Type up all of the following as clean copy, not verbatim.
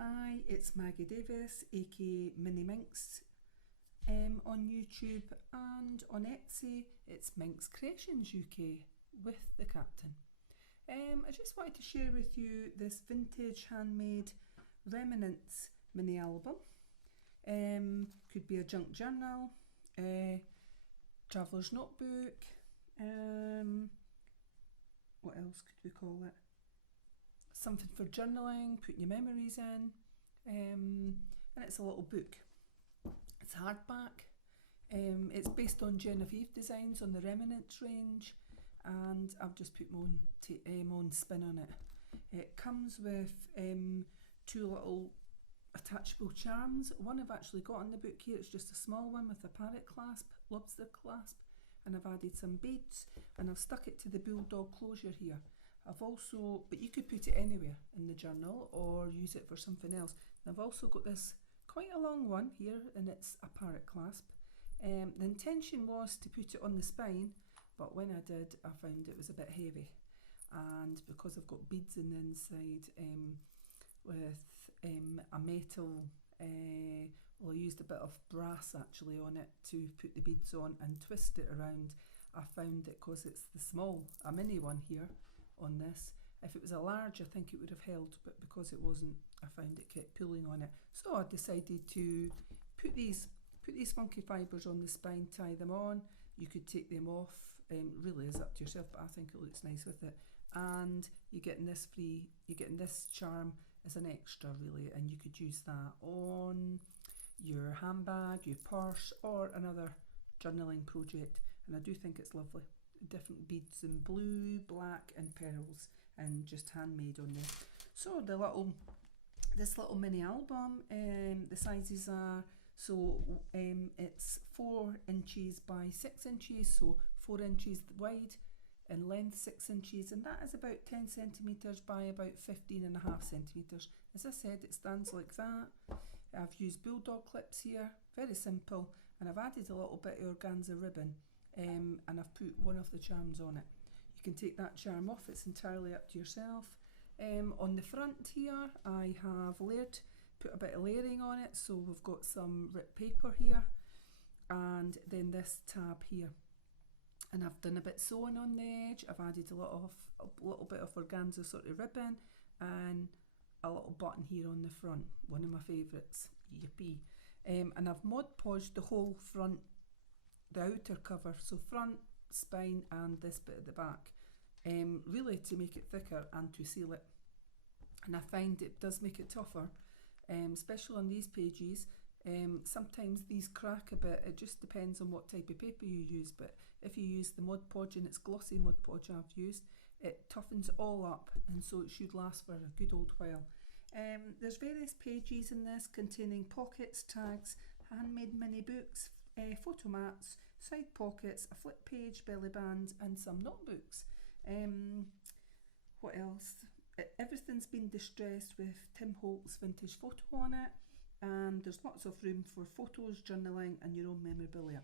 Hi, it's Maggie Davis, aka Mini Minx, on YouTube, and on Etsy it's MinxCreationsUK with the captain. I just wanted to share with you this vintage handmade Remnants mini album. Could be a junk journal, traveller's notebook, what else could we call it? Something for journaling, putting your memories in, and it's a little book. It's hardback. It's based on Jenofevedesigns on the Remnants range, and I've just put my own spin on it. It comes with two little attachable charms. One I've actually got in the book here. It's just a small one with a parrot clasp, lobster clasp, and I've added some beads, and I've stuck it to the bulldog closure here. I've also, but you could put it anywhere in the journal or use it for something else. And I've also got this quite a long one here, and it's a parrot clasp. The intention was to put it on the spine, but when I did, I found it was a bit heavy. And because I've got beads in the inside with a metal, well, I used a bit of brass actually on it to put the beads on and twist it around. I found it, because it's a mini one here on this, if it was a large I think it would have held, but because it wasn't, I found it kept pulling on it. So I decided to put these funky fibres on the spine, tie them on. You could take them off, really is up to yourself, but I think it looks nice with it. And you're getting this charm as an extra really, and you could use that on your handbag, your purse, or another journaling project. And I do think it's lovely. Different beads in blue, black and pearls, and just handmade on there. So this little mini album, the sizes are, so it's 4 inches by 6 inches, so 4 inches wide in length, 6 inches, and that is about 10 centimetres by about 15.5 centimetres. As I said, it stands like that. I've used bulldog clips here, very simple, and I've added a little bit of organza ribbon. And I've put one of the charms on it. You can take that charm off, it's entirely up to yourself. On the front here I have put a bit of layering on it, so we've got some ripped paper here, and then this tab here. And I've done a bit sewing on the edge. I've added a little bit of organza sort of ribbon, and a little button here on the front, one of my favourites, yippee. And I've Mod Podged the whole front, the outer cover, so front, spine and this bit at the back, really to make it thicker and to seal it. And I find it does make it tougher, especially on these pages. Sometimes these crack a bit. It just depends on what type of paper you use, but if you use the Mod Podge, and it's glossy Mod Podge I've used, it toughens it all up, and so it should last for a good old while. There's various pages in this containing pockets, tags, handmade mini books, photo mats, side pockets, a flip page, belly band, and some notebooks. What else? Everything's been distressed with Tim Holt's vintage photo on it, and there's lots of room for photos, journaling and your own memorabilia.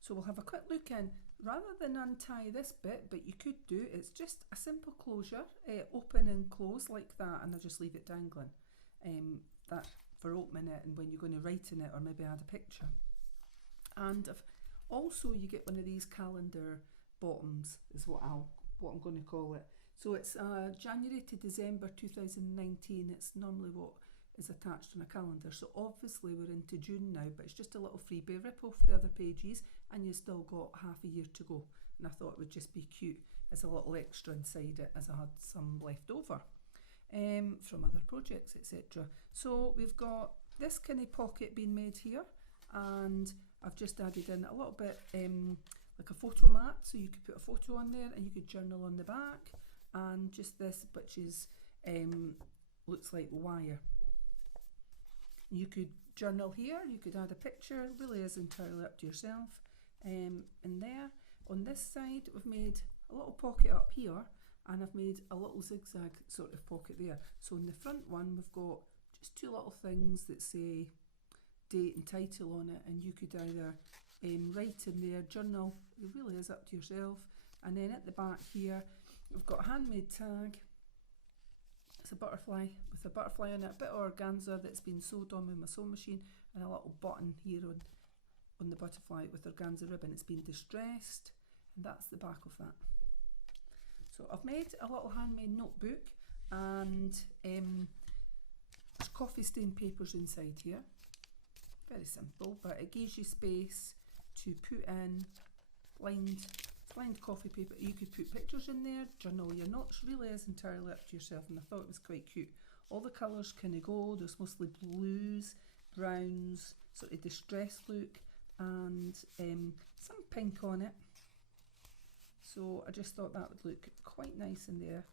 So we'll have a quick look in. Rather than untie this bit, but you could do, it's just a simple closure, open and close like that, and I just leave it dangling. That for opening it and when you're going to write in it or maybe add a picture. And also you get one of these calendar bottoms, is what I'm going to call it. So it's January to December 2019. It's normally what is attached on a calendar. So obviously we're into June now, but it's just a little freebie. Rip off the other pages and you've still got half a year to go. And I thought it would just be cute as a little extra inside it, as I had some left over from other projects, etc. So we've got this kind of pocket being made here, and I've just added in a little bit like a photo mat, so you could put a photo on there and you could journal on the back, and just this, which is looks like wire. You could journal here, you could add a picture, really is entirely up to yourself. And there, on this side, we've made a little pocket up here, and I've made a little zigzag sort of pocket there. So in the front one, we've got just two little things that say date and title on it, and you could either write in there, journal, it really is up to yourself. And then at the back here, we've got a handmade tag, It's a butterfly with a butterfly on it, a bit of organza that's been sewed on with my sewing machine, and a little button here on the butterfly with organza ribbon. It's been distressed, and that's the back of that. So I've made a little handmade notebook, and there's coffee stained papers inside here. Very simple, but it gives you space to put in lined coffee paper. You could put pictures in there, journal your notes. Really is entirely up to yourself, and I thought it was quite cute. All the colours kind of go. There's mostly blues, browns, sort of distressed look, and some pink on it. So I just thought that would look quite nice in there.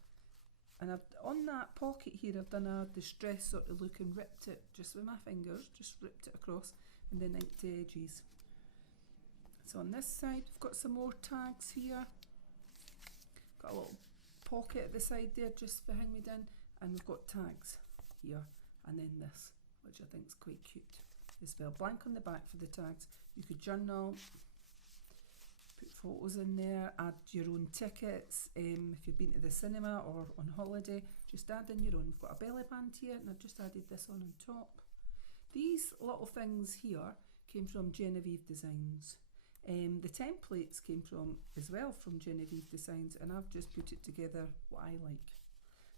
And on that pocket here, I've done a distressed sort of look and ripped it just with my fingers, just ripped it across and then inked the edges. So on this side, we've got some more tags here. Got a little pocket at the side there just for Handmade in, and we've got tags here, and then this, which I think is quite cute as well. Blank on the back for the tags. You could journal, put photos in there, add your own tickets. If you've been to the cinema or on holiday, just add in your own. We've got a belly band here, and I've just added this on top. These little things here came from Jenofevedesigns. The templates came from as well from Jenofevedesigns, and I've just put it together what I like.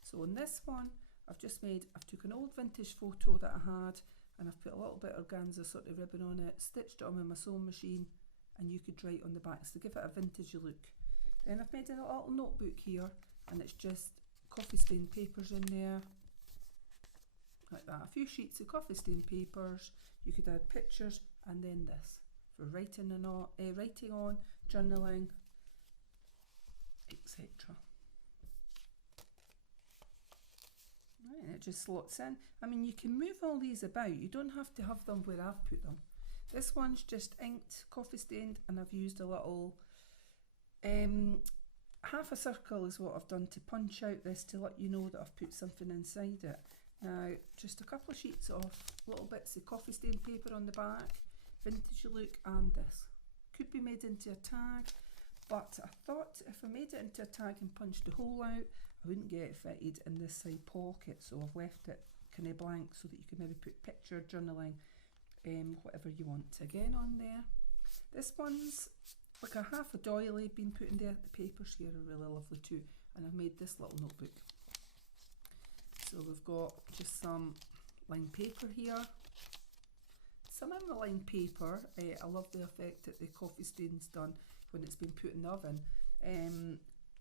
So on this one, I've took an old vintage photo that I had, and I've put a little bit of organza sort of ribbon on it, stitched it on with my sewing machine, and you could write on the back to give it a vintage look. Then I've made a little notebook here, and it's just coffee stained papers in there, like that. A few sheets of coffee stained papers. You could add pictures, and then this for writing on, journaling, etc. Right, and it just slots in. I mean, you can move all these about. You don't have to have them where I've put them. This one's just inked, coffee stained, and I've used a little, half a circle is what I've done to punch out this to let you know that I've put something inside it. Now, just a couple of sheets of little bits of coffee stained paper on the back, vintage look, and this. Could be made into a tag, but I thought if I made it into a tag and punched a hole out, I wouldn't get it fitted in this side pocket, so I've left it kind of blank so that you can maybe put picture, journaling, whatever you want again on there. This one's like a half a doily been put in there. The papers here are really lovely too, and I've made this little notebook. So we've got just some lined paper here. Some of the lined paper, I love the effect that the coffee stain's done when it's been put in the oven,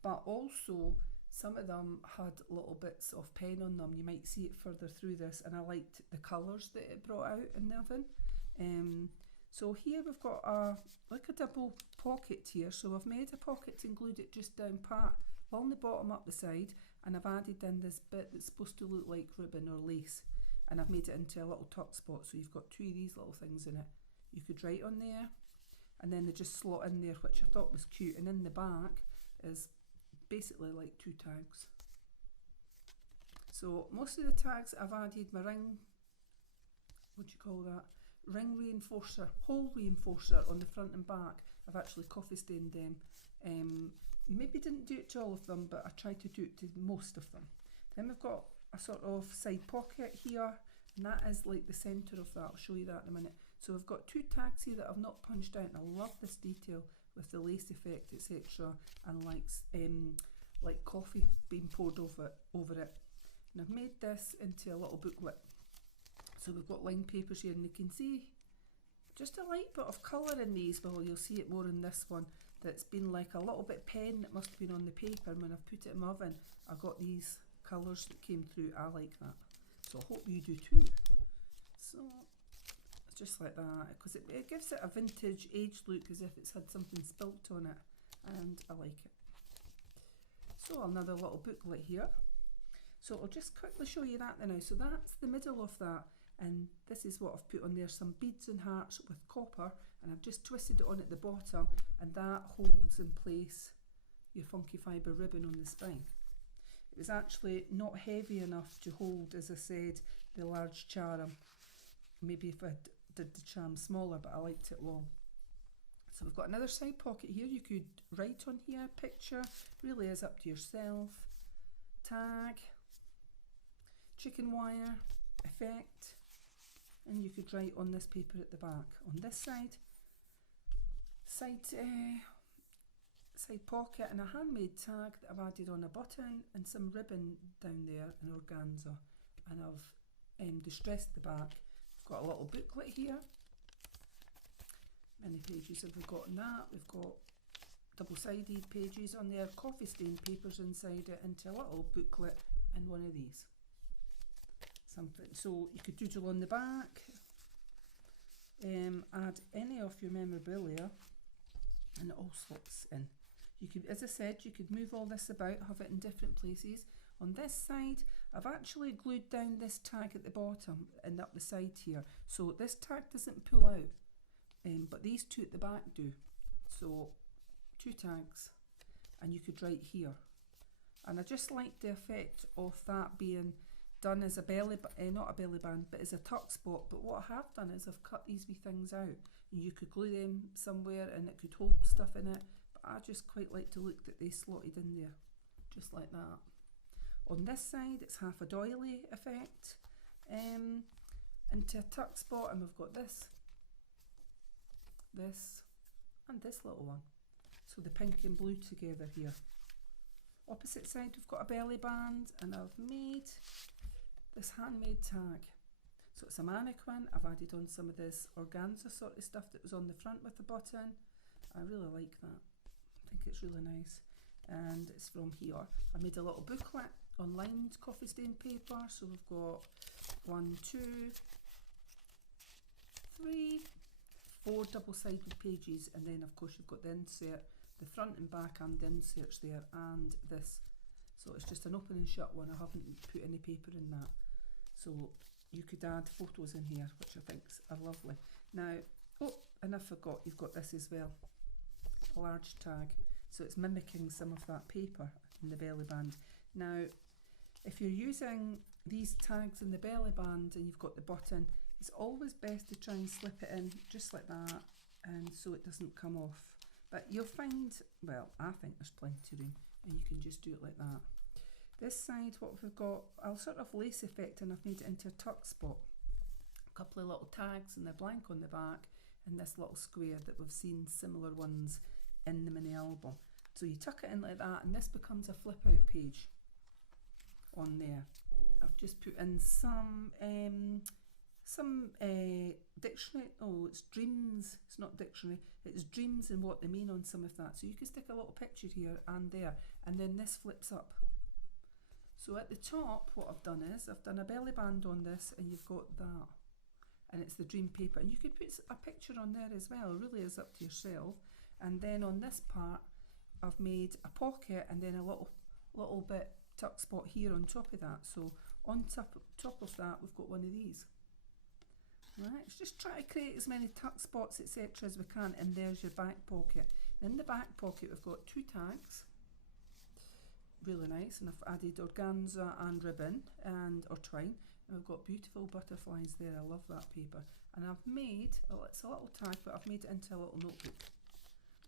but also some of them had little bits of pen on them. You might see it further through this, and I liked the colours that it brought out in the oven. So here we've got like a double pocket here, so I've made a pocket and glued it just down pat along the bottom up the side, and I've added in this bit that's supposed to look like ribbon or lace, and I've made it into a little tuck spot, so you've got two of these little things in it. You could write on there, and then they just slot in there, which I thought was cute, and in the back is basically like two tags. So most of the tags I've added my ring, what do you call that? Ring reinforcer, hole reinforcer on the front and back. I've actually coffee stained them. Maybe didn't do it to all of them, but I tried to do it to most of them. Then we've got a sort of side pocket here, and that is like the centre of that. I'll show you that in a minute. So we've got two tags here that I've not punched out, and I love this detail with the lace effect, etc., and like coffee being poured over it. And I've made this into a little booklet. So we've got lined papers here, and you can see just a light bit of colour in these. Well, you'll see it more in this one. That's been like a little bit pen that must have been on the paper, and when I've put it in my oven, I got these colours that came through. I like that, so I hope you do too. So it's just like that, because it gives it a vintage aged look, as if it's had something spilt on it, and I like it. So another little booklet here. So I'll just quickly show you that now. So that's the middle of that, and this is what I've put on there, some beads and hearts with copper, and I've just twisted it on at the bottom, and that holds in place your funky fibre ribbon on the spine. It was actually not heavy enough to hold, as I said, the large charm. Maybe if I did the charm smaller, but I liked it long. So we've got another side pocket here. You could write on here, picture, really is up to yourself. Tag, chicken wire effect, and you could write on this paper at the back. On this side pocket, and a handmade tag that I've added on a button, and some ribbon down there in organza, and I've distressed the back. I've got a little booklet here. Many pages have we got in that? We've got double-sided pages on there, coffee stained papers inside it, into a little booklet and one of these. Something so you could doodle on the back, add any of your memorabilia, and it all slots in. You could, as I said, you could move all this about, have it in different places. On this side, I've actually glued down this tag at the bottom and up the side here, so this tag doesn't pull out, but these two at the back do. So 2 tags, and you could write here. And I just like the effect of that being done as a belly, not a belly band, but as a tuck spot. But what I have done is I've cut these wee things out, and you could glue them somewhere and it could hold stuff in it. But I just quite like to look that they slotted in there, just like that. On this side, it's half a doily effect into a tuck spot, and we've got this, and this little one. So the pink and blue together here. Opposite side, we've got a belly band, and I've made this handmade tag. So it's a mannequin. I've added on some of this organza sort of stuff that was on the front with the button. I really like that. I think it's really nice. And it's from here. I made a little booklet on lined coffee stained paper. So we've got 1, 2, 3, 4 double-sided pages, and then of course you've got the insert, the front and back and the inserts there, and this. So it's just an open and shut one. I haven't put any paper in that. So you could add photos in here, which I think are lovely. Now, oh, and I forgot, you've got this as well, a large tag. So it's mimicking some of that paper in the belly band. Now, if you're using these tags in the belly band and you've got the button, it's always best to try and slip it in just like that, and so it doesn't come off. But you'll find, well, I think there's plenty of room, and you can just do it like that. This side, what we've got, a sort of lace effect, and I've made it into a tuck spot. A couple of little tags and the blank on the back, and this little square that we've seen similar ones in the mini album. So you tuck it in like that, and this becomes a flip out page on there. I've just put in some dictionary. Oh, it's dreams. It's not dictionary. It's dreams and what they mean on some of that. So you can stick a little picture here and there, and then this flips up. So at the top, what I've done is I've done a belly band on this, and you've got that, and it's the dream paper. And you could put a picture on there as well. It really is up to yourself. And then on this part, I've made a pocket, and then a little bit tuck spot here on top of that. So on top of that, we've got one of these. Right, just try to create as many tuck spots, etc. as we can, and there's your back pocket. In the back pocket, we've got 2 tags, really nice, and I've added organza and ribbon or twine, and we've got beautiful butterflies there. I love that paper, and I've made, it's a little tag, but I've made it into a little notebook.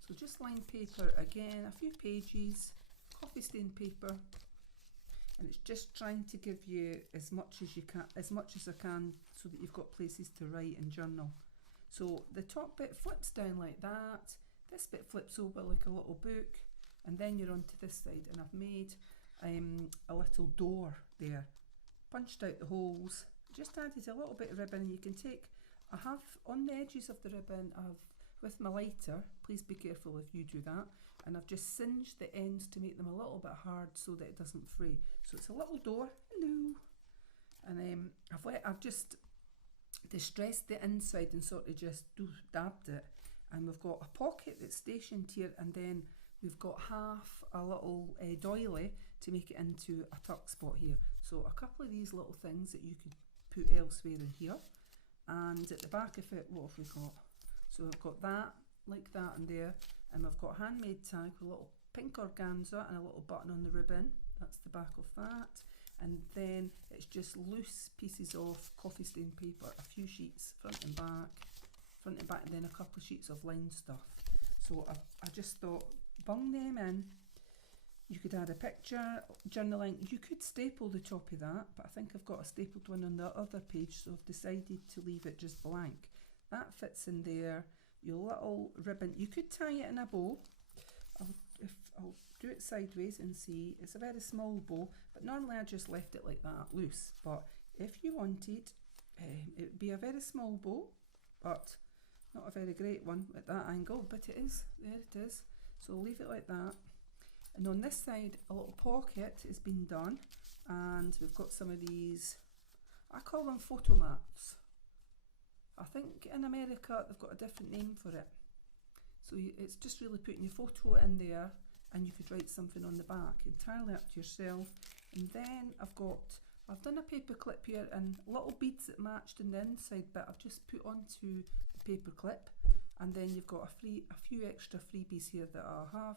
So just lined paper again, a few pages, coffee stained paper, and it's just trying to give you as much as I can, so that you've got places to write and journal. So the top bit flips down like that, this bit flips over like a little book, and then you're onto this side, and I've made a little door there, punched out the holes, just added a little bit of ribbon, and you can take, I have on the edges of the ribbon, with my lighter, please be careful if you do that, and I've just singed the ends to make them a little bit hard so that it doesn't fray. So it's a little door, hello, and I've just distressed the inside and sort of just dabbed it, and we've got a pocket that's stationed here, and then we've got half a little doily to make it into a tuck spot here. So a couple of these little things that you could put elsewhere in here, and at the back of it, what have we got? So I've got that, like that and there, and we've got handmade tag with a little pink organza and a little button on the ribbon. That's the back of that. And then it's just loose pieces of coffee stained paper, a few sheets, front and back, and then a couple of sheets of lined stuff. So I just thought, bung them in, You could add a picture, journaling. You could staple the top of that, but I think I've got a stapled one on the other page, so I've decided to leave it just blank. That fits in there. Your little ribbon, you could tie it in a bow. I'll do it sideways and see. It's a very small bow, but normally I just left it like that, loose. But if you wanted, it would be a very small bow, but not a very great one at that angle, but it is. There it is. So leave it like that. And on this side, a little pocket has been done, and we've got some of these, I call them photo mats. I think in America they've got a different name for it. So it's just really putting your photo in there, and you could write something on the back, entirely up to yourself. And then I've done a paper clip here and little beads that matched in the inside bit I've just put onto the paper clip. And then you've got a few extra freebies here that I have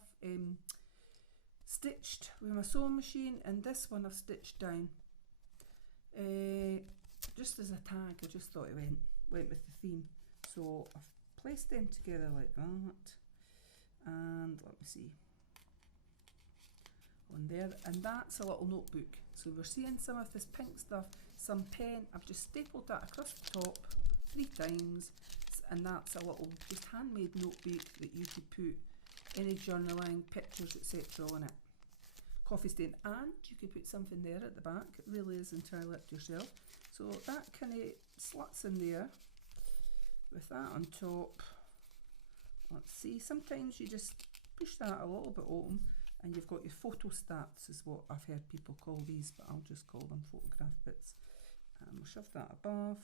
stitched with my sewing machine, and this one I've stitched down just as a tag. I just thought it went with the theme, so I've placed them together like that, and let me see on there, and that's a little notebook. So we're seeing some of this pink stuff, some pen. I've just stapled that across the top 3 times, and that's a little just handmade notebook that you could put any journaling, pictures, etc. on it. Coffee stain, and you could put something there at the back. It really is entirely up to yourself. So that kind of sluts in there with that on top. Let's see, sometimes you just push that a little bit open and you've got your photo stats is what I've heard people call these, but I'll just call them photograph bits. And we'll shove that above,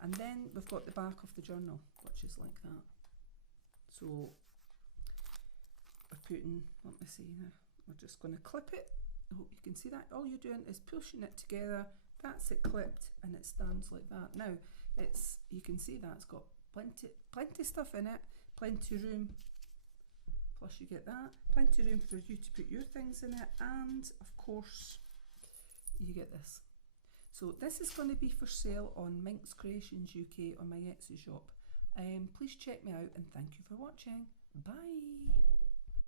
and then we've got the back of the journal, which is like that. So we're putting, let me see now, we're just going to clip it. I hope you can see that. All you're doing is pushing it together. That's it clipped, and it stands like that. Now it's, you can see that it's got plenty stuff in it, plenty room, plus you get that, plenty room for you to put your things in it, and of course you get this. So this is going to be for sale on MinxCreationsUK on my Etsy shop. Please check me out, and thank you for watching. Bye.